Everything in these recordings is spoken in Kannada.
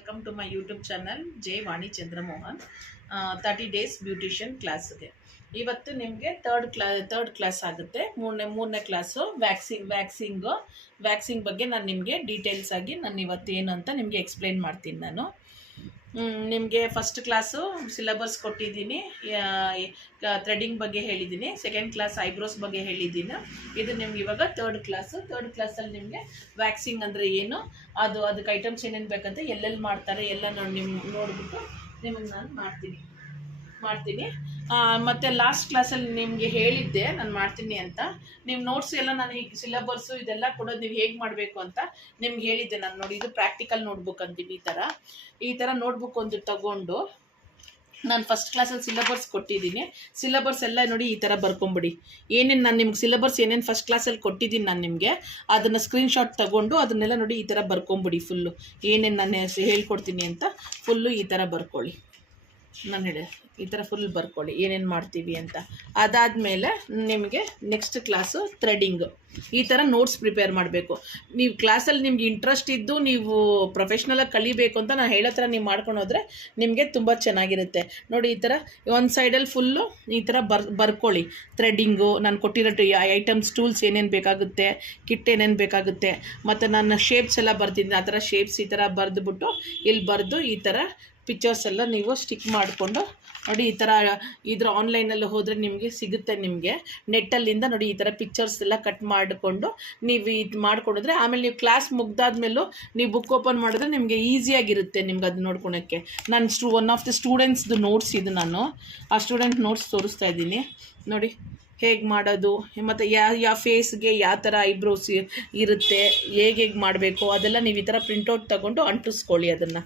Welcome to my YouTube channel J Vani Chandramohan 30 days beautician ಕ್ಲಾಸ್ಗೆ. ಇವತ್ತು ನಿಮಗೆ ಥರ್ಡ್ ಕ್ಲಾಸ್ ಆಗುತ್ತೆ. ಮೂರನೇ ಕ್ಲಾಸು ವ್ಯಾಕ್ಸಿಂಗ್ ಬಗ್ಗೆ ನಾನು ನಿಮಗೆ ಡೀಟೇಲ್ಸ್ ಆಗಿ ನಾನು ಇವತ್ತು ಏನು ಅಂತ ನಿಮಗೆ ಎಕ್ಸ್ಪ್ಲೈನ್ ಮಾಡ್ತೀನಿ. ನಾನು ನಿಮಗೆ ಫಸ್ಟ್ ಕ್ಲಾಸು ಸಿಲೆಬಸ್ ಕೊಟ್ಟಿದ್ದೀನಿ, ಥ್ರೆಡಿಂಗ್ ಬಗ್ಗೆ ಹೇಳಿದ್ದೀನಿ. ಸೆಕೆಂಡ್ ಕ್ಲಾಸ್ ಐಬ್ರೋಸ್ ಬಗ್ಗೆ ಹೇಳಿದ್ದೀನಿ. ಇದು ನಿಮ್ಗೆ ಇವಾಗ ಥರ್ಡ್ ಕ್ಲಾಸಲ್ಲಿ ನಿಮಗೆ ವ್ಯಾಕ್ಸಿಂಗ್ ಅಂದರೆ ಏನು, ಅದಕ್ಕೆ ಐಟಮ್ಸ್ ಏನೇನು ಬೇಕಂತ ಎಲ್ಲೆಲ್ಲಿ ಮಾಡ್ತಾರೆ ಎಲ್ಲ ನೋಡಿಬಿಟ್ಟು ನಿಮಗೆ ನಾನು ಮಾಡ್ತೀನಿ. ಮತ್ತು ಲಾಸ್ಟ್ ಕ್ಲಾಸಲ್ಲಿ ನಿಮಗೆ ಹೇಳಿದ್ದೆ ನಾನು ಮಾಡ್ತೀನಿ ಅಂತ. ನೀವು ನೋಟ್ಸ್ ಎಲ್ಲ ನಾನು ಈಗ ಸಿಲೆಬಸ್ಸು ಇದೆಲ್ಲ ಕೊಡೋದು ನೀವು ಹೇಗೆ ಮಾಡಬೇಕು ಅಂತ ನಿಮ್ಗೆ ಹೇಳಿದ್ದೆ ನಾನು. ನೋಡಿ, ಇದು ಪ್ರಾಕ್ಟಿಕಲ್ ನೋಟ್ಬುಕ್ ಅಂತೀವಿ. ಈ ಥರ ನೋಟ್ಬುಕ್ ಒಂದು ತಗೊಂಡು ನಾನು ಫಸ್ಟ್ ಕ್ಲಾಸಲ್ಲಿ ಸಿಲೆಬಸ್ ಕೊಟ್ಟಿದ್ದೀನಿ. ಸಿಲೆಬಸ್ ಎಲ್ಲ ನೋಡಿ ಈ ಥರ ಬರ್ಕೊಂಬಿಡಿ. ಏನೇನು ನಾನು ನಿಮ್ಗೆ ಸಿಲೆಬಸ್ ಏನೇನು ಫಸ್ಟ್ ಕ್ಲಾಸಲ್ಲಿ ಕೊಟ್ಟಿದ್ದೀನಿ ನಾನು ನಿಮಗೆ, ಅದನ್ನು ಸ್ಕ್ರೀನ್ಶಾಟ್ ತೊಗೊಂಡು ಅದನ್ನೆಲ್ಲ ನೋಡಿ ಈ ಥರ ಬರ್ಕೊಂಬಿಡಿ. ಫುಲ್ಲು ಏನೇನು ನಾನು ಹೇಳ್ಕೊಡ್ತೀನಿ ಅಂತ ಫುಲ್ಲು ಈ ಥರ ಬರ್ಕೊಳ್ಳಿ. ನಾನು ಹೇಳಿ ಈ ಥರ ಫುಲ್ ಬರ್ಕೊಳ್ಳಿ ಏನೇನು ಮಾಡ್ತೀವಿ ಅಂತ. ಅದಾದಮೇಲೆ ನಿಮಗೆ ನೆಕ್ಸ್ಟ್ ಕ್ಲಾಸು ಥ್ರೆಡಿಂಗು. ಈ ಥರ ನೋಟ್ಸ್ ಪ್ರಿಪೇರ್ ಮಾಡಬೇಕು. ನೀವು ಕ್ಲಾಸಲ್ಲಿ ನಿಮ್ಗೆ ಇಂಟ್ರೆಸ್ಟ್ ಇದ್ದು ನೀವು ಪ್ರೊಫೆಷ್ನಲಾಗಿ ಕಲಿಬೇಕು ಅಂತ ನಾನು ಹೇಳೋ ಥರ ನೀವು ಮಾಡ್ಕೊಂಡು ಹೋದರೆ ನಿಮಗೆ ತುಂಬ ಚೆನ್ನಾಗಿರುತ್ತೆ. ನೋಡಿ, ಈ ಥರ ಒಂದು ಸೈಡಲ್ಲಿ ಫುಲ್ಲು ಈ ಥರ ಬರ್ಕೊಳ್ಳಿ. ಥ್ರೆಡಿಂಗು, ನಾನು ಕೊಟ್ಟಿರೋ ಐಟಮ್ಸ್, ಟೂಲ್ಸ್ ಏನೇನು ಬೇಕಾಗುತ್ತೆ, ಕಿಟ್ ಏನೇನು ಬೇಕಾಗುತ್ತೆ, ಮತ್ತು ನಾನು ಶೇಪ್ಸ್ ಎಲ್ಲ ಬರ್ತಿದ್ದೀನಿ. ಆ ಥರ ಶೇಪ್ಸ್ ಈ ಥರ ಬರೆದುಬಿಟ್ಟು ಇಲ್ಲಿ ಬರೆದು ಈ ಥರ ಪಿಕ್ಚರ್ಸ್ ಎಲ್ಲ ನೀವು ಸ್ಟಿಕ್ ಮಾಡಿಕೊಂಡು ನೋಡಿ. ಈ ಥರ ಇದ್ರ ಆನ್ಲೈನಲ್ಲಿ ಹೋದರೆ ನಿಮಗೆ ಸಿಗುತ್ತೆ. ನಿಮಗೆ ನೆಟ್ಟಲ್ಲಿಂದ ನೋಡಿ ಈ ಥರ ಪಿಕ್ಚರ್ಸ್ ಎಲ್ಲ ಕಟ್ ಮಾಡಿಕೊಂಡು ನೀವು ಇದು ಮಾಡ್ಕೊಂಡಿದ್ರೆ ಆಮೇಲೆ ನೀವು ಕ್ಲಾಸ್ ಮುಗ್ದಾದ್ಮೇಲೂ ನೀವು ಬುಕ್ ಓಪನ್ ಮಾಡಿದ್ರೆ ನಿಮಗೆ ಈಸಿಯಾಗಿರುತ್ತೆ ನಿಮ್ಗೆ ಅದು ನೋಡ್ಕೊಳಕ್ಕೆ. ನಾನು ಒನ್ ಆಫ್ ದ ಸ್ಟೂಡೆಂಟ್ಸ್ದು ನೋಟ್ಸ್ ಇದು. ನಾನು ಆ ಸ್ಟೂಡೆಂಟ್ ನೋಟ್ಸ್ ತೋರಿಸ್ತಾ ಇದ್ದೀನಿ ನೋಡಿ ಹೇಗೆ ಮಾಡೋದು, ಮತ್ತು ಯಾವ ಫೇಸ್ಗೆ ಯಾವ ಥರ ಐಬ್ರೋಸ್ ಇರುತ್ತೆ, ಹೇಗೆ ಮಾಡಬೇಕು ಅದೆಲ್ಲ ನೀವು ಈ ಥರ ಪ್ರಿಂಟೌಟ್ ತೊಗೊಂಡು ಅಂಟಿಸ್ಕೊಳ್ಳಿ. ಅದನ್ನು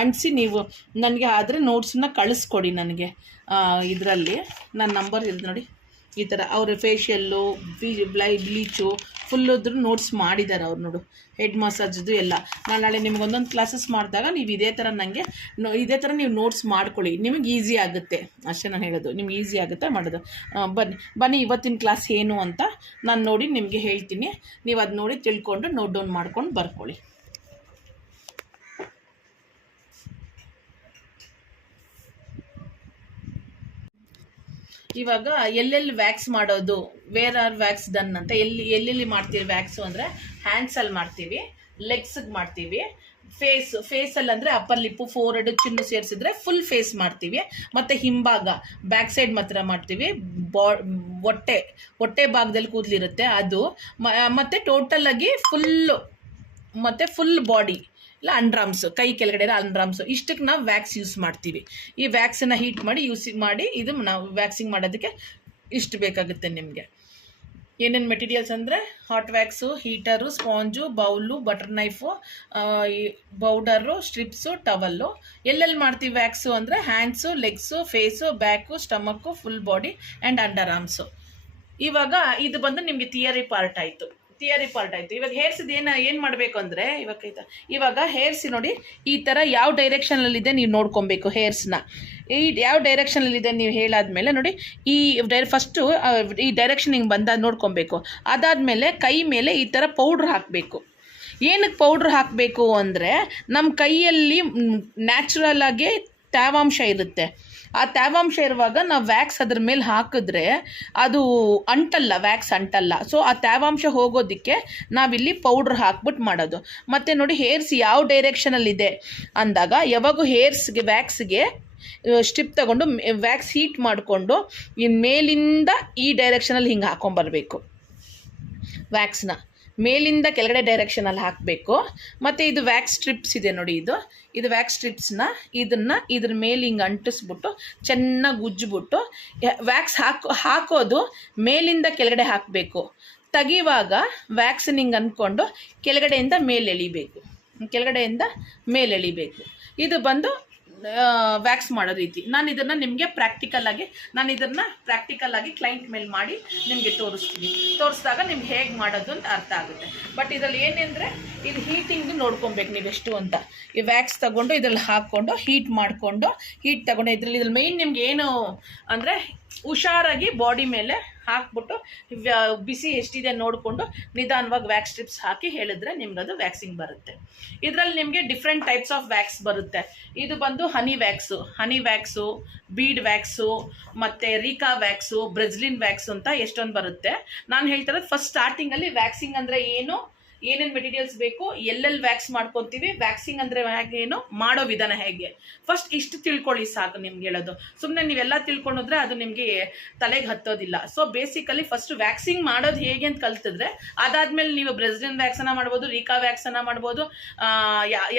ಅಂಟಿಸಿ ನೀವು ನನಗೆ ಆದರೆ ನೋಟ್ಸನ್ನ ಕಳಿಸ್ಕೊಡಿ ನನಗೆ. ಇದರಲ್ಲಿ ನನ್ನ ನಂಬರ್ ಇರೋದು ನೋಡಿ. ಈ ಥರ ಅವ್ರ ಫೇಶಿಯಲ್ಲು, ಬ್ಲೀಚು ಫುಲ್ಲುದ್ರ ನೋಟ್ಸ್ ಮಾಡಿದ್ದಾರೆ ಅವ್ರು. ನೋಡು, ಹೆಡ್ ಮಸಾಜ್ದು ಎಲ್ಲ. ನಾನು ನಾಳೆ ನಿಮ್ಗೆ ಒಂದೊಂದು ಕ್ಲಾಸಸ್ ಮಾಡಿದಾಗ ನೀವು ಇದೇ ಥರ ನನಗೆ ಇದೇ ಥರ ನೀವು ನೋಟ್ಸ್ ಮಾಡ್ಕೊಳ್ಳಿ. ನಿಮಗೆ ಈಸಿ ಆಗುತ್ತೆ ಅಷ್ಟೇ ನಾನು ಹೇಳೋದು. ನಿಮ್ಗೆ ಈಸಿ ಆಗುತ್ತೆ ಮಾಡೋದು. ಬನ್ನಿ ಇವತ್ತಿನ ಕ್ಲಾಸ್ ಏನು ಅಂತ ನಾನು ನೋಡಿ ನಿಮಗೆ ಹೇಳ್ತೀನಿ. ನೀವು ಅದು ನೋಡಿ ತಿಳ್ಕೊಂಡು ನೋಟ್ ಡೌನ್ ಮಾಡ್ಕೊಂಡು ಬರ್ಕೊಳ್ಳಿ. ಇವಾಗ ಎಲ್ಲೆಲ್ಲಿ ವ್ಯಾಕ್ಸ್ ಮಾಡೋದು, ವೇರ್ ಆರ್ ವ್ಯಾಕ್ಸ್ ಡನ್ ಅಂತ ಎಲ್ಲೆಲ್ಲಿ ಮಾಡ್ತೀವಿ ವ್ಯಾಕ್ಸು ಅಂದರೆ ಹ್ಯಾಂಡ್ಸಲ್ಲಿ ಮಾಡ್ತೀವಿ, ಲೆಗ್ಸಿಗೆ ಮಾಡ್ತೀವಿ, ಫೇಸಲ್ಲಿ ಅಂದರೆ ಅಪ್ಪರ್ ಲಿಪ್ಪು, ಫೋರ್ಹೆಡ್, ಚಿನ್ನು ಸೇರಿಸಿದ್ರೆ ಫುಲ್ ಫೇಸ್ ಮಾಡ್ತೀವಿ. ಮತ್ತು ಹಿಂಭಾಗ ಬ್ಯಾಕ್ ಸೈಡ್ ಮಾತ್ರ ಮಾಡ್ತೀವಿ. ಹೊಟ್ಟೆ ಭಾಗದಲ್ಲಿ ಕೂದಲಿರುತ್ತೆ ಅದು, ಮತ್ತು ಟೋಟಲಾಗಿ ಫುಲ್ ಬಾಡಿ ಇಲ್ಲ ಅಂಡ್ರಾಮ್ಸ್, ಕೈ ಕೆಳಗಡೆ ಅಂಡ್ರಾಮ್ಸು, ಇಷ್ಟಕ್ಕೆ ನಾವು ವ್ಯಾಕ್ಸ್ ಯೂಸ್ ಮಾಡ್ತೀವಿ. ಈ ವ್ಯಾಕ್ಸನ್ನು ಹೀಟ್ ಮಾಡಿ ಇದು ನಾವು ವ್ಯಾಕ್ಸಿಂಗ್ ಮಾಡೋದಕ್ಕೆ ಇಷ್ಟು ಬೇಕಾಗುತ್ತೆ. ನಿಮಗೆ ಏನೇನು ಮೆಟೀರಿಯಲ್ಸ್ ಅಂದರೆ hot wax, heater, sponge, bowl, butter knife, powder, strips, towel. ಎಲ್ಲೆಲ್ಲಿ ಮಾಡ್ತೀವಿ ವ್ಯಾಕ್ಸು ಅಂದರೆ hands, legs, face, back, stomach, full body and underarms. ಇವಾಗ ಇದು ಬಂದು ನಿಮಗೆ ಥಿಯರಿ ಪಾರ್ಟ್ ಆಯಿತು. ಇವಾಗ ಹೇರ್ಸಿದು ಏನು ಮಾಡಬೇಕು ಅಂದರೆ ಇವಾಗ ಹೇರ್ಸ್ ನೋಡಿ ಈ ಥರ ಯಾವ ಡೈರೆಕ್ಷನಲ್ಲಿದೆ ನೀವು ನೋಡ್ಕೊಬೇಕು. ಹೇರ್ಸ್ನ ಯಾವ ಡೈರೆಕ್ಷನಲ್ಲಿದೆ ನೀವು ಹೇಳಾದ್ಮೇಲೆ ನೋಡಿ ಫಸ್ಟು ಈ ಡೈರೆಕ್ಷನ್ ಹಿಂಗೆ ಬಂದ ನೋಡ್ಕೊಬೇಕು. ಅದಾದಮೇಲೆ ಕೈ ಮೇಲೆ ಈ ಥರ ಪೌಡ್ರ್ ಹಾಕಬೇಕು. ಏನಕ್ಕೆ ಪೌಡ್ರ್ ಹಾಕಬೇಕು ಅಂದರೆ ನಮ್ಮ ಕೈಯಲ್ಲಿ ನ್ಯಾಚುರಲ್ ಆಗಿ ತೇವಾಂಶ ಇರುತ್ತೆ. ಆ ತೇವಾಂಶ ಇರುವಾಗ ನಾವು ವ್ಯಾಕ್ಸ್ ಅದ್ರ ಮೇಲೆ ಹಾಕಿದ್ರೆ ಅದು ವ್ಯಾಕ್ಸ್ ಅಂಟಲ್ಲ. ಸೊ ಆ ತೇವಾಂಶ ಹೋಗೋದಕ್ಕೆ ನಾವಿಲ್ಲಿ ಪೌಡ್ರ್ ಹಾಕ್ಬಿಟ್ಟು ಮಾಡೋದು. ಮತ್ತು ನೋಡಿ ಹೇರ್ಸ್ ಯಾವ ಡೈರೆಕ್ಷನಲ್ಲಿದೆ ಅಂದಾಗ ಯಾವಾಗೂ ವ್ಯಾಕ್ಸ್ಗೆ ಸ್ಟ್ರಿಪ್ ತಗೊಂಡು ವ್ಯಾಕ್ಸ್ ಹೀಟ್ ಮಾಡಿಕೊಂಡು ಮೇಲಿಂದ ಈ ಡೈರೆಕ್ಷನಲ್ಲಿ ಹಿಂಗೆ ಹಾಕೊಂಬರ್ಬೇಕು. ವ್ಯಾಕ್ಸ್ನ ಮೇಲಿಂದ ಕೆಳಗಡೆ ಡೈರೆಕ್ಷನಲ್ಲಿ ಹಾಕಬೇಕು. ಮತ್ತು ಇದು ವ್ಯಾಕ್ಸ್ ಸ್ಟ್ರಿಪ್ಸ್ ಇದೆ ನೋಡಿ, ಇದು ವ್ಯಾಕ್ಸ್ ಸ್ಟ್ರಿಪ್ಸ್ನ ಇದ್ರ ಮೇಲೆ ಹಿಂಗೆ ಅಂಟಿಸ್ಬಿಟ್ಟು ಚೆನ್ನಾಗಿ ಉಜ್ಜಿಬಿಟ್ಟು ವ್ಯಾಕ್ಸ್ ಹಾಕೋದು ಮೇಲಿಂದ ಕೆಳಗಡೆ ಹಾಕಬೇಕು. ತೆಗಿವಾಗ ವ್ಯಾಕ್ಸನ್ನ ಹಿಂಗೆ ಅಂದ್ಕೊಂಡು ಕೆಳಗಡೆಯಿಂದ ಮೇಲೆ ಎಳಿಬೇಕು. ಇದು ಬಂದು ವ್ಯಾಕ್ಸ್ ಮಾಡೋ ರೀತಿ. ನಾನು ಇದನ್ನು ನಿಮಗೆ ಪ್ರಾಕ್ಟಿಕಲ್ ಆಗಿ ಕ್ಲೈಂಟ್ ಮೇಲೆ ಮಾಡಿ ನಿಮಗೆ ತೋರಿಸಿದಾಗ ನಿಮ್ಗೆ ಹೇಗೆ ಮಾಡೋದು ಅಂತ ಅರ್ಥ ಆಗುತ್ತೆ. ಬಟ್ ಇದರಲ್ಲಿ ಏನೆಂದರೆ ಇದು ಹೀಟಿಂಗ್ ನೋಡ್ಕೊಬೇಕು ನೀವು ಎಷ್ಟು ಅಂತ. ಈ ವ್ಯಾಕ್ಸ್ ತಗೊಂಡು ಇದರಲ್ಲಿ ಹಾಕ್ಕೊಂಡು ಹೀಟ್ ತಗೊಂಡು ಇದರಲ್ಲಿ ಮೇಯ್ನ್ ನಿಮ್ಗೆ ಏನು ಅಂದರೆ ಹುಷಾರಾಗಿ ಬಾಡಿ ಮೇಲೆ ಹಾಕ್ಬಿಟ್ಟು ಬಿಸಿ ಎಷ್ಟಿದೆ ನೋಡಿಕೊಂಡು ನಿಧಾನವಾಗಿ ವ್ಯಾಕ್ಸ್ ಸ್ಟ್ರಿಪ್ಸ್ ಹಾಕಿ ಹೇಳಿದ್ರೆ ನಿಮ್ಗೆ ಅದು ವ್ಯಾಕ್ಸಿಂಗ್ ಬರುತ್ತೆ. ಇದರಲ್ಲಿ ನಿಮಗೆ ಡಿಫ್ರೆಂಟ್ ಟೈಪ್ಸ್ ಆಫ್ ವ್ಯಾಕ್ಸ್ ಬರುತ್ತೆ. ಇದು ಬಂದು ಹನಿ ವ್ಯಾಕ್ಸು, ಬೀಡ್ ವ್ಯಾಕ್ಸು, ಮತ್ತು ರೀಕಾ ವ್ಯಾಕ್ಸು, ಬ್ರೆಜ್ಲಿನ್ ವ್ಯಾಕ್ಸು ಅಂತ ಎಷ್ಟೊಂದು ಬರುತ್ತೆ. ನಾನು ಹೇಳ್ತಿರೋದು ಫಸ್ಟ್ ಸ್ಟಾರ್ಟಿಂಗಲ್ಲಿ ವ್ಯಾಕ್ಸಿಂಗ್ ಅಂದರೆ ಏನೇನು ಮೆಟೀರಿಯಲ್ಸ್ ಬೇಕು, ಎಲ್ಲೆಲ್ಲಿ ವ್ಯಾಕ್ಸ್ ಮಾಡ್ಕೊತೀವಿ, ವ್ಯಾಕ್ಸಿಂಗ್ ಅಂದರೆ ಏನು, ಮಾಡೋ ವಿಧಾನ ಹೇಗೆ, ಫಸ್ಟ್ ಇಷ್ಟು ತಿಳ್ಕೊಳ್ಳಿ ಸಾಕು. ನಿಮ್ಗೆ ಹೇಳೋದು ಸುಮ್ಮನೆ ನೀವೆಲ್ಲ ತಿಳ್ಕೊಂಡ್ರೆ ಅದು ನಿಮಗೆ ತಲೆಗೆ ಹತ್ತೋದಿಲ್ಲ. ಸೊ ಬೇಸಿಕಲಿ ಫಸ್ಟ್ ವ್ಯಾಕ್ಸಿಂಗ್ ಮಾಡೋದು ಹೇಗೆ ಅಂತ ಕಲ್ತಿದ್ರೆ ಅದಾದ್ಮೇಲೆ ನೀವು ಬ್ರೆಜಿಲಿಯನ್ ವ್ಯಾಕ್ಸನ್ನ ಮಾಡ್ಬೋದು, ರೀಕಾ ವ್ಯಾಕ್ಸನ್ನ ಮಾಡ್ಬೋದು,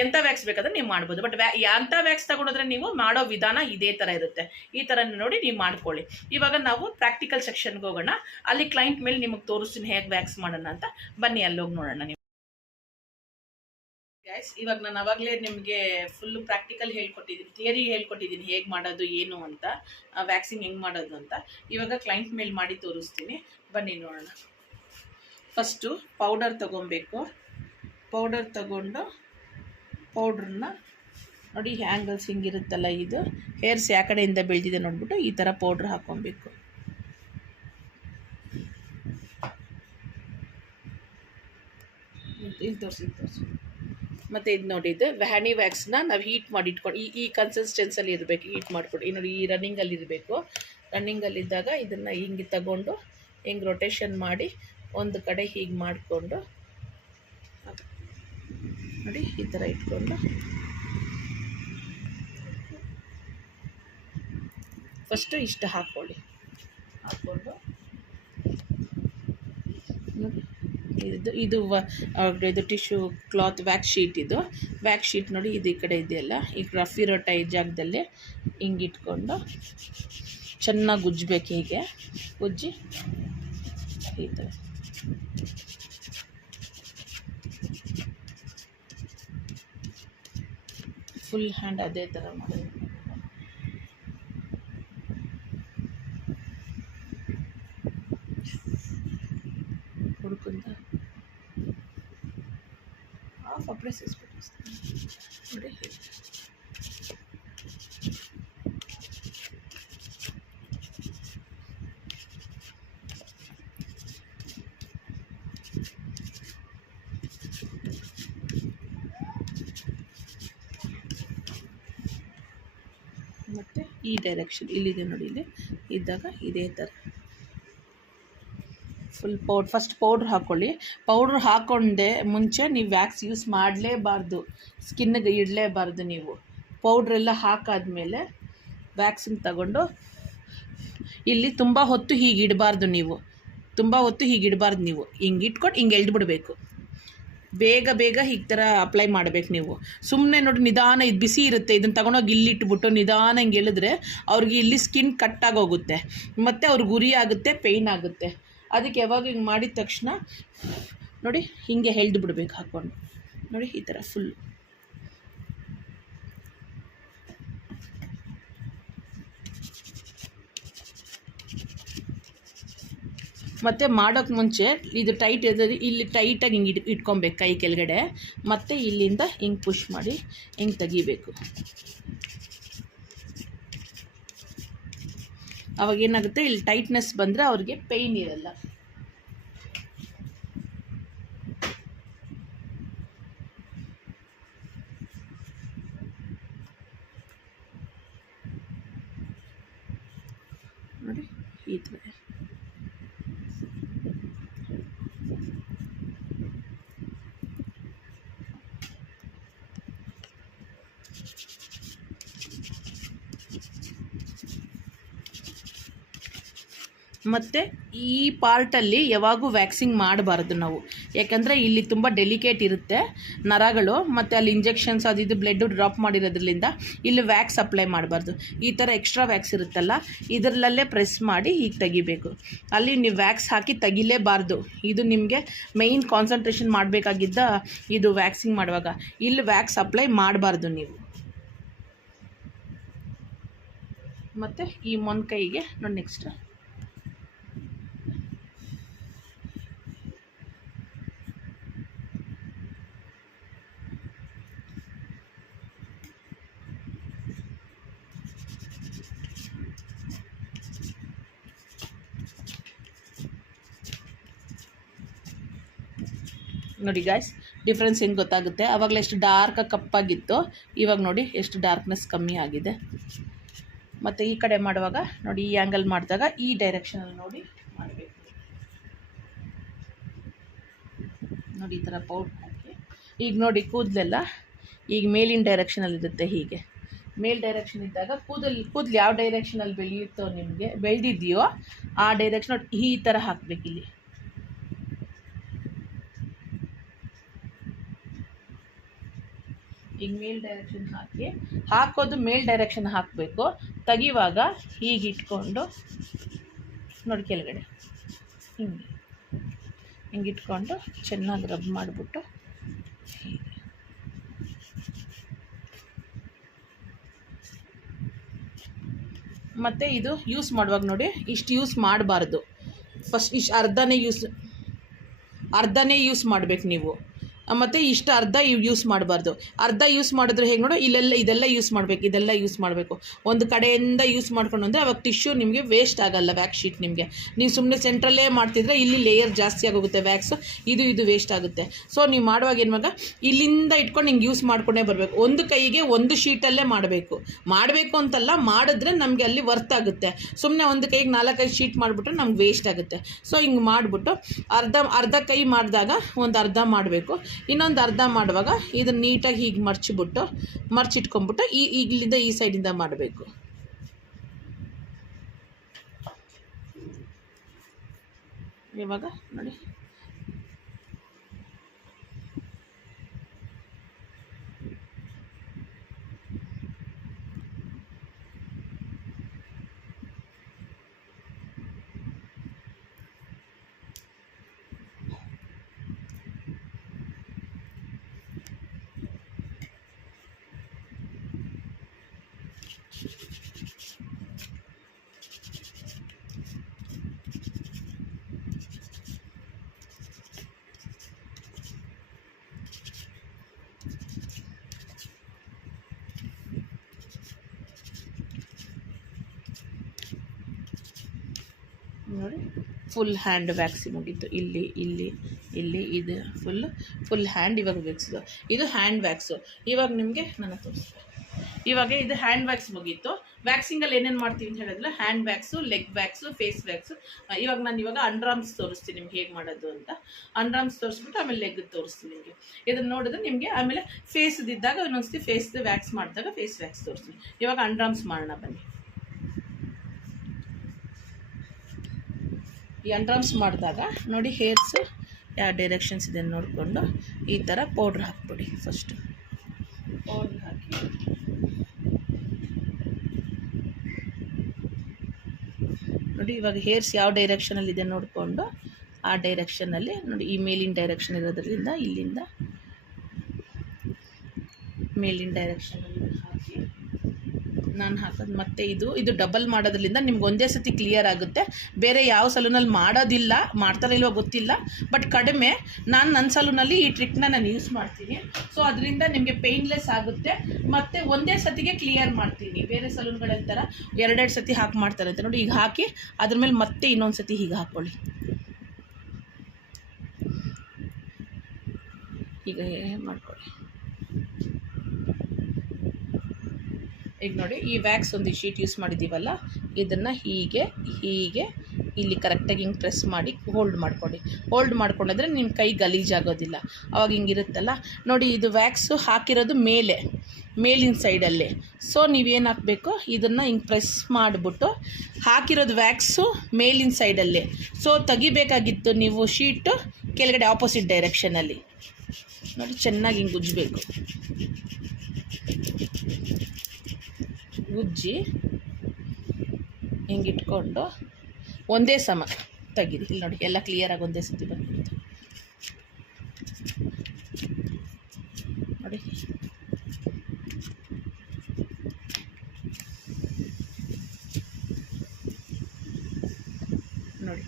ಎಂಥ ವ್ಯಾಕ್ಸ್ ಬೇಕಾದ್ರೆ ನೀವು ಮಾಡ್ಬೋದು. ಬಟ್ ಎಂಥ ವ್ಯಾಕ್ಸ್ ತಗೊಂಡ್ರೆ ನೀವು ಮಾಡೋ ವಿಧಾನ ಇದೇ ಥರ ಇರುತ್ತೆ. ಈ ಥರ ನೋಡಿ ನೀವು ಮಾಡ್ಕೊಳ್ಳಿ. ಇವಾಗ ನಾವು ಪ್ರಾಕ್ಟಿಕಲ್ ಸೆಕ್ಷನ್ಗೆ ಹೋಗೋಣ. ಅಲ್ಲಿ ಕ್ಲೈಂಟ್ ಮೇಲೆ ನಿಮಗೆ ತೋರಿಸ್ತೀನಿ ಹೇಗೆ ವ್ಯಾಕ್ಸ್ ಮಾಡೋಣ ಅಂತ. ಬನ್ನಿ ಅಲ್ಲೋಗಿ ನೋಡೋಣ. ಗೈಸ್, ಇವಾಗ ನಾನು ಅವಾಗಲೇ ನಿಮಗೆ ಫುಲ್ಲು ಪ್ರಾಕ್ಟಿಕಲ್ ಹೇಳ್ಕೊಟ್ಟಿದ್ದೀನಿ, ಥಿಯರಿ ಹೇಳ್ಕೊಟ್ಟಿದ್ದೀನಿ ಹೇಗೆ ಮಾಡೋದು ಏನು ಅಂತ, ವ್ಯಾಕ್ಸಿಂಗ್ ಹೆಂಗೆ ಮಾಡೋದು ಅಂತ. ಇವಾಗ ಕ್ಲೈಂಟ್ ಮೇಲೆ ಮಾಡಿ ತೋರಿಸ್ತೀನಿ. ಬನ್ನಿ ನೋಡೋಣ. ಫಸ್ಟು ಪೌಡರ್ ತೊಗೊಬೇಕು. ಪೌಡರ್ ತೊಗೊಂಡು ಪೌಡ್ರನ್ನ ನೋಡಿ, ಹ್ಯಾಂಗಲ್ಸ್ ಹಿಂಗಿರುತ್ತಲ್ಲ, ಇದು ಹೇರ್ಸ್ ಯಾವ ಕಡೆಯಿಂದ ಬೆಳೆದಿದೆ ನೋಡ್ಬಿಟ್ಟು ಈ ಥರ ಪೌಡ್ರ್ ಹಾಕ್ಕೊಬೇಕು. ಇಲ್ಲಿ ತೋರಿಸಿ. ಮತ್ತು ಇದು ನೋಡಿ, ಇದು ಹನಿ ವ್ಯಾಕ್ಸ್ನ ನಾವು ಹೀಟ್ ಮಾಡಿ ಇಟ್ಕೊಂಡು ಈ ಕನ್ಸಿಸ್ಟೆನ್ಸಲ್ಲಿ ಇರಬೇಕು. ಹೀಟ್ ಮಾಡಿಕೊಡಿ ನೋಡಿ, ಈ ರನ್ನಿಂಗಲ್ಲಿ ಇರಬೇಕು. ರನ್ನಿಂಗಲ್ಲಿದ್ದಾಗ ಇದನ್ನು ಹಿಂಗೆ ತಗೊಂಡು ಹಿಂಗೆ ರೊಟೇಷನ್ ಮಾಡಿ ಒಂದು ಕಡೆ ಹೀಗೆ ಮಾಡಿಕೊಂಡು ನೋಡಿ ಈ ಥರ ಇಟ್ಕೊಂಡು ಫಸ್ಟು ಇಷ್ಟು ಹಾಕ್ಕೊಂಡು ನೋಡಿ, ಇದು ಟಿಶ್ಯೂ ಕ್ಲಾತ್ ವ್ಯಾಕ್ಸ್ ಶೀಟ್. ಇದು ವ್ಯಾಕ್ಸ್ ಶೀಟ್ ನೋಡಿ, ಇದು ಈ ಕಡೆ ಇದೆಯಲ್ಲ, ಈಗ ರಫ್ ಇರೋ ಜಾಗದಲ್ಲಿ ಹಿಂಗೆ ಇಟ್ಕೊಂಡು ಚೆನ್ನಾಗಿ ಉಜ್ಜಬೇಕು. ಹೀಗೆ ಉಜ್ಜಿ ಈ ಥರ ಫುಲ್ ಹ್ಯಾಂಡ್ ಅದೇ ಥರ ಮಾಡೋದು. ಹುಡ್ಕೊಂಡ ಅప్పుడే చేసుకుంటాను ನೋಡಿ. ಮತ್ತು ಈ ಡೈರೆಕ್ಷನ್ ಇಲ್ಲಿದೆ ನೋಡಿ, ಇಲ್ಲಿ ಇದ್ದಾಗ ಇದೇ ಥರ ಫುಲ್ ಫಸ್ಟ್ ಪೌಡ್ರ್ ಹಾಕ್ಕೊಳ್ಳಿ. ಪೌಡ್ರ್ ಹಾಕ್ಕೊಂಡೆ ಮುಂಚೆ ನೀವು ವ್ಯಾಕ್ಸ್ ಯೂಸ್ ಮಾಡಲೇಬಾರ್ದು, ಸ್ಕಿನ್ನಿಗೆ ಇಡಲೇಬಾರ್ದು. ನೀವು ಪೌಡ್ರೆಲ್ಲ ಹಾಕಾದ್ಮೇಲೆ ವ್ಯಾಕ್ಸಿಂಗ್ ತಗೊಂಡು ಇಲ್ಲಿ ತುಂಬ ಹೊತ್ತು ಹೀಗೆ ಇಡಬಾರ್ದು. ನೀವು ಹಿಂಗೆ ಇಟ್ಕೊಂಡು ಹಿಂಗೆ ಎಳ್ದುಬಿಡ್ಬೇಕು. ಬೇಗ ಹೀಗೆ ಥರ ಅಪ್ಲೈ ಮಾಡಬೇಕು. ನೀವು ಸುಮ್ಮನೆ ನೋಡಿ ನಿಧಾನ, ಇದು ಬಿಸಿ ಇರುತ್ತೆ, ಇದನ್ನು ತಗೊಂಡೋಗಿ ಇಲ್ಲಿ ಇಟ್ಬಿಟ್ಟು ನಿಧಾನ ಹಿಂಗೆ ಎಳೆದ್ರೆ ಅವ್ರಿಗೆ ಇಲ್ಲಿ ಸ್ಕಿನ್ ಕಟ್ಟಾಗೋಗುತ್ತೆ, ಮತ್ತು ಅವ್ರಿಗೆ ಉರಿ ಆಗುತ್ತೆ, ಪೇಯ್ನ್ ಆಗುತ್ತೆ. ಅದಕ್ಕೆ ಯಾವಾಗ ಹಿಂಗೆ ಮಾಡಿದ ತಕ್ಷಣ ನೋಡಿ ಹೀಗೆ ಎಳ್ದು ಬಿಡ್ಬೇಕು ಹಾಕ್ಕೊಂಡು ನೋಡಿ ಈ ಥರ ಫುಲ್. ಮತ್ತು ಮಾಡೋಕ್ಕೆ ಮುಂಚೆ ಇದು ಟೈಟ್ ಇರೋದು ಇಲ್ಲಿ ಟೈಟಾಗಿ ಹಿಂಗೆ ಇಟ್ಕೊಬೇಕು ಕೈ ಕೆಳಗಡೆ, ಮತ್ತು ಇಲ್ಲಿಂದ ಹಿಂಗೆ ಪುಷ್ ಮಾಡಿ ಹಿಂಗೆ ತೆಗಿಬೇಕು. ಅವಾಗೇನಾಗುತ್ತೆ, ಇಲ್ಲಿ ಟೈಟ್ನೆಸ್ ಬಂದರೆ ಅವ್ರಿಗೆ ಪೇಯ್ನ್ ಇರಲ್ಲ. ನೋಡಿ ಈ ಥರ ಮತ್ತು ಈ ಪಾರ್ಟಲ್ಲಿ ಯಾವಾಗೂ ವ್ಯಾಕ್ಸಿಂಗ್ ಮಾಡಬಾರ್ದು ನಾವು, ಯಾಕಂದರೆ ಇಲ್ಲಿ ತುಂಬ ಡೆಲಿಕೇಟ್ ಇರುತ್ತೆ ನರಗಳು, ಮತ್ತು ಅಲ್ಲಿ ಇಂಜೆಕ್ಷನ್ಸ್ ಅದು ಬ್ಲಡ್ ಡ್ರಾಪ್ ಮಾಡಿರೋದ್ರಿಂದ ಇಲ್ಲಿ ವ್ಯಾಕ್ಸ್ ಅಪ್ಲೈ ಮಾಡಬಾರ್ದು. ಈ ಥರ ಎಕ್ಸ್ಟ್ರಾ ವ್ಯಾಕ್ಸ್ ಇರುತ್ತಲ್ಲ, ಇದರಲ್ಲೇ ಪ್ರೆಸ್ ಮಾಡಿ ಹೀಗೆ ತೆಗಿಬೇಕು. ಅಲ್ಲಿ ನೀವು ವ್ಯಾಕ್ಸ್ ಹಾಕಿ ತೆಗಿಲೇಬಾರ್ದು. ಇದು ನಿಮಗೆ ಮೇಯ್ನ್ ಕಾನ್ಸಂಟ್ರೇಷನ್ ಮಾಡಬೇಕಾಗಿದ್ದ ಇದು ವ್ಯಾಕ್ಸಿಂಗ್ ಮಾಡುವಾಗ. ಇಲ್ಲಿ ವ್ಯಾಕ್ಸ್ ಅಪ್ಲೈ ಮಾಡಬಾರ್ದು ನೀವು. ಮತ್ತು ಈ ಮೊಣಕೈಗೆ ನೋಡಿ ನೆಕ್ಸ್ಟ್ ನೋಡಿ ಗಾಯ್ಸ್, ಡಿಫ್ರೆನ್ಸ್ ಹೆಂಗೆ ಗೊತ್ತಾಗುತ್ತೆ. ಆವಾಗಲೇ ಎಷ್ಟು ಡಾರ್ಕ್ ಕಪ್ಪಾಗಿತ್ತು, ಇವಾಗ ನೋಡಿ ಎಷ್ಟು ಡಾರ್ಕ್ನೆಸ್ ಕಮ್ಮಿ ಆಗಿದೆ. ಮತ್ತು ಈ ಕಡೆ ಮಾಡುವಾಗ ನೋಡಿ, ಈ ಆ್ಯಂಗಲ್ ಮಾಡಿದಾಗ ಈ ಡೈರೆಕ್ಷನಲ್ಲಿ ನೋಡಿ ಮಾಡಬೇಕು. ನೋಡಿ ಈ ಥರ ಪೌಡ್ರ್ ಹಾಕಿ, ಈಗ ನೋಡಿ ಕೂದಲೆಲ್ಲ ಈಗ ಮೇಲಿನ ಡೈರೆಕ್ಷನಲ್ಲಿರುತ್ತೆ. ಹೀಗೆ ಮೇಲ್ ಡೈರೆಕ್ಷನ್ ಇದ್ದಾಗ ಕೂದಲು ಯಾವ ಡೈರೆಕ್ಷನಲ್ಲಿ ಬೆಳೆಯುತ್ತೋ, ನಿಮಗೆ ಬೆಳೆದಿದೆಯೋ ಆ ಡೈರೆಕ್ಷನ್ ಈ ಥರ ಹಾಕಬೇಕಿಲ್ಲಿ. ಈಗ ಮೇಲ್ ಡೈರೆಕ್ಷನ್ ಹಾಕೋದು ಮೇಲ್ ಡೈರೆಕ್ಷನ್ ಹಾಕಬೇಕು. ತೆಗಿವಾಗ ಹೀಗೆ ಇಟ್ಕೊಂಡು ನೋಡಿ ಕೆಳಗಡೆ ಹಿಂಗೆ ಇಟ್ಕೊಂಡು ಚೆನ್ನಾಗಿ ರಬ್ ಮಾಡಿಬಿಟ್ಟು ಹೀಗೆ ಮತ್ತು ಇದು ಯೂಸ್ ಮಾಡುವಾಗ ನೋಡಿ, ಇಷ್ಟು ಯೂಸ್ ಮಾಡಬಾರ್ದು. ಫಸ್ಟ್ ಇಷ್ಟು ಅರ್ಧನೇ ಯೂಸ್ ಮಾಡಬೇಕು ನೀವು. ಮತ್ತು ಇಷ್ಟು ಅರ್ಧ ಯೂಸ್ ಮಾಡಬಾರ್ದು. ಅರ್ಧ ಯೂಸ್ ಮಾಡಿದ್ರೆ ಹೇಗೆ ನೋಡೋ, ಇದೆಲ್ಲ ಯೂಸ್ ಮಾಡಬೇಕು, ಇದೆಲ್ಲ ಯೂಸ್ ಮಾಡಬೇಕು. ಒಂದು ಕಡೆಯಿಂದ ಯೂಸ್ ಮಾಡ್ಕೊಂಡು ಅಂದರೆ ಅವಾಗ ಟಿಶ್ಯೂ ನಿಮಗೆ ವೇಸ್ಟ್ ಆಗೋಲ್ಲ. ವ್ಯಾಕ್ಸ್ ಶೀಟ್ ನಿಮಗೆ ನೀವು ಸುಮ್ಮನೆ ಸೆಂಟ್ರಲ್ಲೇ ಮಾಡ್ತಿದ್ರೆ ಇಲ್ಲಿ ಲೇಯರ್ ಜಾಸ್ತಿ ಆಗೋಗುತ್ತೆ ವ್ಯಾಕ್ಸು, ಇದು ವೇಸ್ಟ್ ಆಗುತ್ತೆ. ಸೊ ನೀವು ಮಾಡುವಾಗ ಏನುವಾಗ ಇಲ್ಲಿಂದ ಇಟ್ಕೊಂಡು ಹಿಂಗೆ ಯೂಸ್ ಮಾಡ್ಕೊಂಡೇ ಬರಬೇಕು. ಒಂದು ಕೈಗೆ ಒಂದು ಶೀಟಲ್ಲೇ ಮಾಡಬೇಕು ಅಂತಲ್ಲ, ಮಾಡಿದ್ರೆ ನಮಗೆ ಅಲ್ಲಿ ವರ್ತ್ ಆಗುತ್ತೆ. ಸುಮ್ಮನೆ ಒಂದು ಕೈಗೆ 4-5 ಶೀಟ್ ಮಾಡಿಬಿಟ್ರೆ ನಮ್ಗೆ ವೇಸ್ಟ್ ಆಗುತ್ತೆ. ಸೊ ಹಿಂಗೆ ಮಾಡಿಬಿಟ್ಟು ಅರ್ಧ ಕೈ ಮಾಡಿದಾಗ ಒಂದು ಅರ್ಧ ಮಾಡಬೇಕು, ಇನ್ನೊಂದು ಅರ್ಧ ಮಾಡುವಾಗ ಇದನ್ನು ನೀಟಾಗಿ ಹೀಗೆ ಮರ್ಚಿಟ್ಕೊಂಡ್ಬಿಟ್ಟು ಇಲ್ಲಿಂದ ಈ ಸೈಡಿಂದ ಮಾಡಬೇಕು. ಇವಾಗ ನೋಡಿ ನೋಡಿ ಫುಲ್ ಹ್ಯಾಂಡ್ ವ್ಯಾಕ್ಸಿ ಮುಗೀತು. ಇಲ್ಲಿ ಇದು ಫುಲ್ ಹ್ಯಾಂಡ್ ಇವಾಗ ವ್ಯಾಕ್ಸಿದು. ಇದು ಹ್ಯಾಂಡ್ ವ್ಯಾಕ್ಸು. ಇವಾಗ ನಿಮಗೆ ನಾನು ತೋರಿಸ್ತೀನಿ. ಇವಾಗ ಇದು ಹ್ಯಾಂಡ್ ವ್ಯಾಕ್ಸ್ ಮುಗೀತು. ವ್ಯಾಕ್ಸಿಂಗಲ್ಲಿ ಏನೇನು ಮಾಡ್ತೀವಿ ಅಂತ ಹೇಳಿದ್ರೆ hand wax, leg wax, face wax. ಇವಾಗ ಅಂಡರ್ಆರ್ಮ್ಸ್ ತೋರಿಸ್ತೀನಿ ನಿಮ್ಗೆ ಹೇಗೆ ಮಾಡೋದು ಅಂತ. ಅಂಡರ್ಆರ್ಮ್ಸ್ ತೋರಿಸ್ಬಿಟ್ಟು ಆಮೇಲೆ ಲೆಗ್ ತೋರಿಸ್ತೀನಿ ನಿಮಗೆ. ಇದನ್ನು ನೋಡಿದ್ರೆ ನಿಮಗೆ ಆಮೇಲೆ ಫೇಸ್ದಿದ್ದಾಗ ಇನ್ನೊಂದ್ಸತಿ ಫೇಸ್ದು ವ್ಯಾಕ್ಸ್ ಮಾಡಿದಾಗ ಫೇಸ್ ವ್ಯಾಕ್ಸ್ ತೋರಿಸ್ತೀನಿ. ಇವಾಗ ಅಂಡರ್ಆರ್ಮ್ಸ್ ಮಾಡೋಣ ಬನ್ನಿ. ಈ ಅಂಡರ್ಆರ್ಮ್ಸ್ ಮಾಡಿದಾಗ ನೋಡಿ ಹೇರ್ಸು ಯಾವ ಡೈರೆಕ್ಷನ್ಸ್ ಇದೆ ನೋಡಿಕೊಂಡು ಈ ಥರ ಪೌಡ್ರ್ ಹಾಕ್ಬಿಡಿ. ಫಸ್ಟು ಪೌಡ್ರ್ ಹಾಕಿ ನೋಡಿ, ಇವಾಗ ಹೇರ್ಸ್ ಯಾವ ಡೈರೆಕ್ಷನಲ್ಲಿದೆ ನೋಡಿಕೊಂಡು ಆ ಡೈರೆಕ್ಷನಲ್ಲಿ ನೋಡಿ, ಈ ಮೇಲಿನ ಡೈರೆಕ್ಷನ್ ಇರೋದ್ರಿಂದ ಇಲ್ಲಿಂದ ಮೇಲಿನ ಡೈರೆಕ್ಷನಲ್ಲಿ ಹಾಕಿ ನಾನು ಹಾಕೋದು. ಮತ್ತು ಇದು ಡಬಲ್ ಮಾಡೋದ್ರಿಂದ ನಿಮ್ಗೆ ಒಂದೇ ಸತಿ ಕ್ಲಿಯರ್ ಆಗುತ್ತೆ. ಬೇರೆ ಯಾವ ಸಲೂನಲ್ಲಿ ಮಾಡೋದಿಲ್ಲ, ಮಾಡ್ತಾರೋ ಇಲ್ವೋ ಗೊತ್ತಿಲ್ಲ, ಬಟ್ ಕಡಿಮೆ. ನನ್ನ ಸಲೂನಲ್ಲಿ ಈ ಟ್ರಿಕ್ನ ನಾನು ಯೂಸ್ ಮಾಡ್ತೀನಿ. ಸೊ ಅದರಿಂದ ನಿಮಗೆ ಪೇಯ್ನ್ಲೆಸ್ ಆಗುತ್ತೆ ಮತ್ತು ಒಂದೇ ಸತಿಗೆ ಕ್ಲಿಯರ್ ಮಾಡ್ತೀನಿ. ಬೇರೆ ಸಲೂನ್ಗಳ ಥರ 2 ಸತಿ ಮಾಡ್ತಾರೆ ಅಂತ ನೋಡಿ. ಈಗ ಹಾಕಿ ಅದ್ರ ಮೇಲೆ ಮತ್ತೆ ಇನ್ನೊಂದು ಸತಿ ಹೀಗೆ ಹಾಕ್ಕೊಳ್ಳಿ. ಈಗ ಮಾಡ್ಕೊಳ್ಳಿ. ಈಗ ನೋಡಿ, ಈ ವ್ಯಾಕ್ಸ್ ಒಂದು ಶೀಟ್ ಯೂಸ್ ಮಾಡಿದ್ದೀವಲ್ಲ, ಇದನ್ನು ಹೀಗೆ ಇಲ್ಲಿ ಕರೆಕ್ಟಾಗಿ ಹಿಂಗೆ ಪ್ರೆಸ್ ಮಾಡಿ ಹೋಲ್ಡ್ ಮಾಡ್ಕೊಂಡಿದ್ರೆ ನಿಮ್ಮ ಕೈ ಗಲೀಜಾಗೋದಿಲ್ಲ. ಅವಾಗ ಹಿಂಗಿರುತ್ತಲ್ಲ ನೋಡಿ. ಇದು ವ್ಯಾಕ್ಸು ಹಾಕಿರೋದು ಮೇಲಿನ ಸೈಡಲ್ಲೇ. ಸೊ ನೀವೇನು ಹಾಕಬೇಕು, ಇದನ್ನು ಹಿಂಗೆ ಪ್ರೆಸ್ ಮಾಡಿಬಿಟ್ಟು ಹಾಕಿರೋದು ವ್ಯಾಕ್ಸು ಮೇಲಿನ ಸೈಡಲ್ಲೇ. ಸೊ ತೆಗಿಬೇಕಾಗಿತ್ತು ನೀವು ಶೀಟು ಕೆಳಗಡೆ ಆಪೋಸಿಟ್ ಡೈರೆಕ್ಷನಲ್ಲಿ ನೋಡಿ. ಚೆನ್ನಾಗಿ ಹಿಂಗೆ ಉಜ್ಜಬೇಕು. ಉಜ್ಜಿ ಹಿಂಗಿಟ್ಕೊಂಡು ಒಂದೇ ಸಮ ತೆಗೀರಿ. ಇಲ್ಲಿ ನೋಡಿ, ಎಲ್ಲ ಕ್ಲಿಯರಾಗಿ ಒಂದೇ ಸತಿ ಬಂದ್ಬಿಡುತ್ತೆ ನೋಡಿ. ನೋಡಿ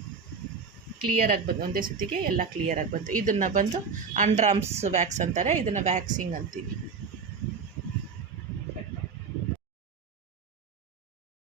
ಕ್ಲಿಯರಾಗಿ ಬಂದು ಒಂದೇ ಸತಿಗೆ ಎಲ್ಲ ಕ್ಲಿಯರಾಗಿ ಬಂತು. ಇದನ್ನು ಬಂದು ಅಂಡರ್ ಆರ್ಮ್ಸ್ ವ್ಯಾಕ್ಸ್ ಅಂತಾರೆ, ಇದನ್ನು ವ್ಯಾಕ್ಸಿಂಗ್ ಅಂತೀವಿ.